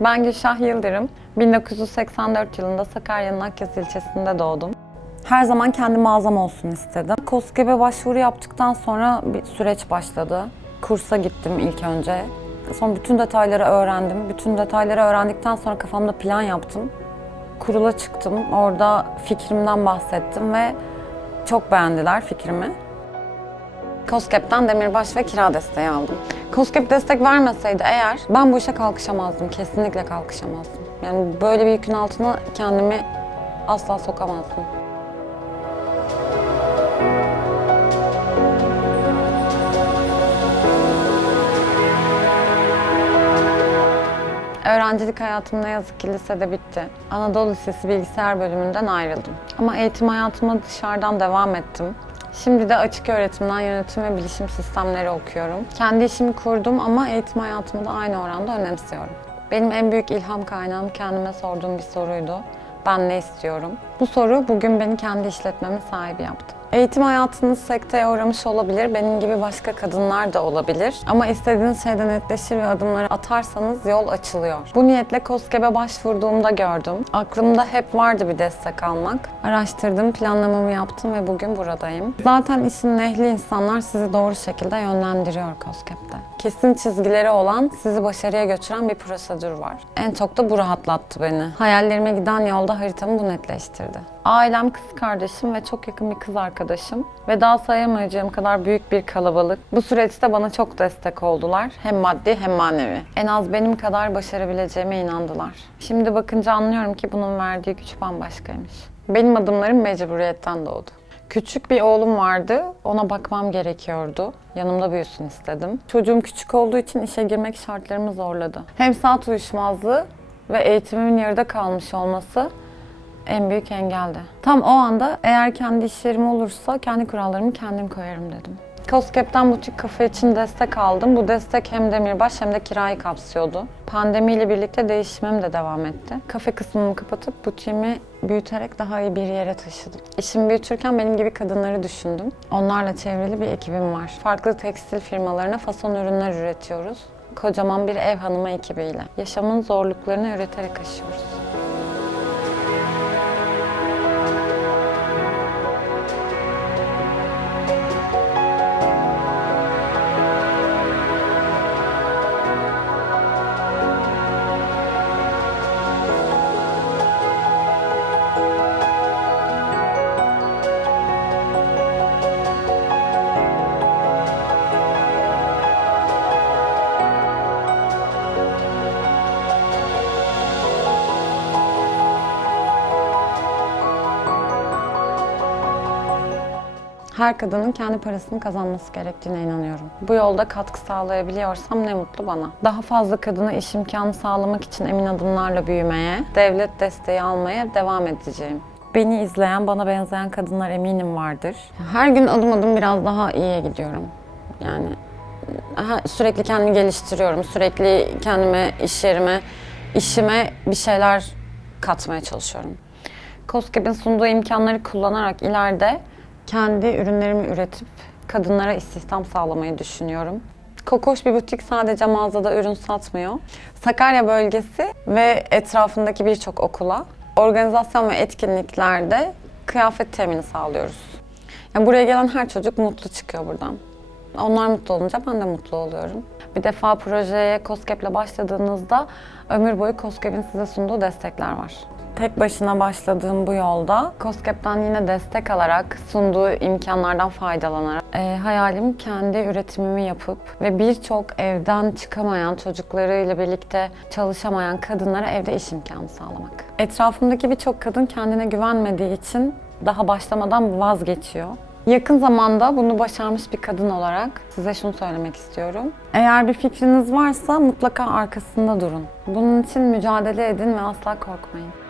Ben Gülşah Yıldırım. 1984 yılında Sakarya'nın Akyazı ilçesinde doğdum. Her zaman kendi mağazam olsun istedim. KOSGEB'e başvuru yaptıktan sonra bir süreç başladı. Kursa gittim ilk önce. Sonra bütün detayları öğrendim. Bütün detayları öğrendikten sonra kafamda plan yaptım. Kurula çıktım. Orada fikrimden bahsettim ve çok beğendiler fikrimi. KOSGEB'den demirbaş ve kira desteği aldım. KOSGEB destek vermeseydi eğer ben bu işe kalkışamazdım. Kesinlikle kalkışamazdım. Yani böyle bir yükün altına kendimi asla sokamazdım. Öğrencilik hayatım ne yazık ki lisede bitti. Anadolu Lisesi Bilgisayar bölümünden ayrıldım. Ama eğitim hayatıma dışarıdan devam ettim. Şimdi de açık öğretimden yönetim ve bilişim sistemleri okuyorum. Kendi işimi kurdum ama eğitim hayatımı da aynı oranda önemsiyorum. Benim en büyük ilham kaynağım kendime sorduğum bir soruydu. Ben ne istiyorum? Bu soru bugün beni kendi işletmemin sahibi yaptı. Eğitim hayatınız sekteye uğramış olabilir. Benim gibi başka kadınlar da olabilir. Ama istediğiniz şeyde netleşir ve adımları atarsanız yol açılıyor. Bu niyetle KOSGEB'e başvurduğumda gördüm. Aklımda hep vardı bir destek almak. Araştırdım, planlamamı yaptım ve bugün buradayım. Zaten işin ehli insanlar sizi doğru şekilde yönlendiriyor KOSGEB'de. Kesin çizgileri olan, sizi başarıya götüren bir prosedür var. En çok da bu rahatlattı beni. Hayallerime giden yolda haritamı bu netleştirdi. Ailem, kız kardeşim ve çok yakın bir kız arkadaşım ve daha sayamayacağım kadar büyük bir kalabalık. Bu süreçte bana çok destek oldular. Hem maddi hem manevi. En az benim kadar başarabileceğime inandılar. Şimdi bakınca anlıyorum ki bunun verdiği güç bambaşkaymış. Benim adımlarım mecburiyetten doğdu. Küçük bir oğlum vardı. Ona bakmam gerekiyordu. Yanımda büyüsün istedim. Çocuğum küçük olduğu için işe girmek şartlarımı zorladı. Hem saat uyuşmazlığı ve eğitimimin yarıda kalmış olması en büyük engeldi. Tam o anda eğer kendi iş yerim olursa kendi kurallarımı kendim koyarım dedim. COSGAP'ten butik kafe için destek aldım. Bu destek hem demirbaş hem de kirayı kapsıyordu. Pandemiyle birlikte değişimim de devam etti. Kafe kısmımı kapatıp butiğimi büyüterek daha iyi bir yere taşıdım. İşimi büyütürken benim gibi kadınları düşündüm. Onlarla çevrili bir ekibim var. Farklı tekstil firmalarına fason ürünler üretiyoruz. Kocaman bir ev hanımı ekibiyle. Yaşamın zorluklarını üreterek aşıyoruz. Her kadının kendi parasını kazanması gerektiğine inanıyorum. Bu yolda katkı sağlayabiliyorsam ne mutlu bana. Daha fazla kadına iş imkanı sağlamak için emin adımlarla büyümeye, devlet desteği almaya devam edeceğim. Beni izleyen, bana benzeyen kadınlar eminim vardır. Her gün adım adım biraz daha iyiye gidiyorum. Yani sürekli kendimi geliştiriyorum. Sürekli kendime, iş yerime, işime bir şeyler katmaya çalışıyorum. COSGAP'in sunduğu imkanları kullanarak ileride kendi ürünlerimi üretip kadınlara istihdam sağlamayı düşünüyorum. Kokoş bir butik sadece mağazada ürün satmıyor. Sakarya bölgesi ve etrafındaki birçok okula organizasyon ve etkinliklerde kıyafet temini sağlıyoruz. Yani buraya gelen her çocuk mutlu çıkıyor buradan. Onlar mutlu olunca ben de mutlu oluyorum. Bir defa projeye COSGAP'le başladığınızda ömür boyu COSGAP'in size sunduğu destekler var. Tek başına başladığım bu yolda COSGAP'ten yine destek alarak, sunduğu imkanlardan faydalanarak e, hayalim kendi üretimimi yapıp ve birçok evden çıkamayan, çocuklarıyla birlikte çalışamayan kadınlara evde iş imkanı sağlamak. Etrafımdaki birçok kadın kendine güvenmediği için daha başlamadan vazgeçiyor. Yakın zamanda bunu başarmış bir kadın olarak size şunu söylemek istiyorum. Eğer bir fikriniz varsa mutlaka arkasında durun. Bunun için mücadele edin ve asla korkmayın.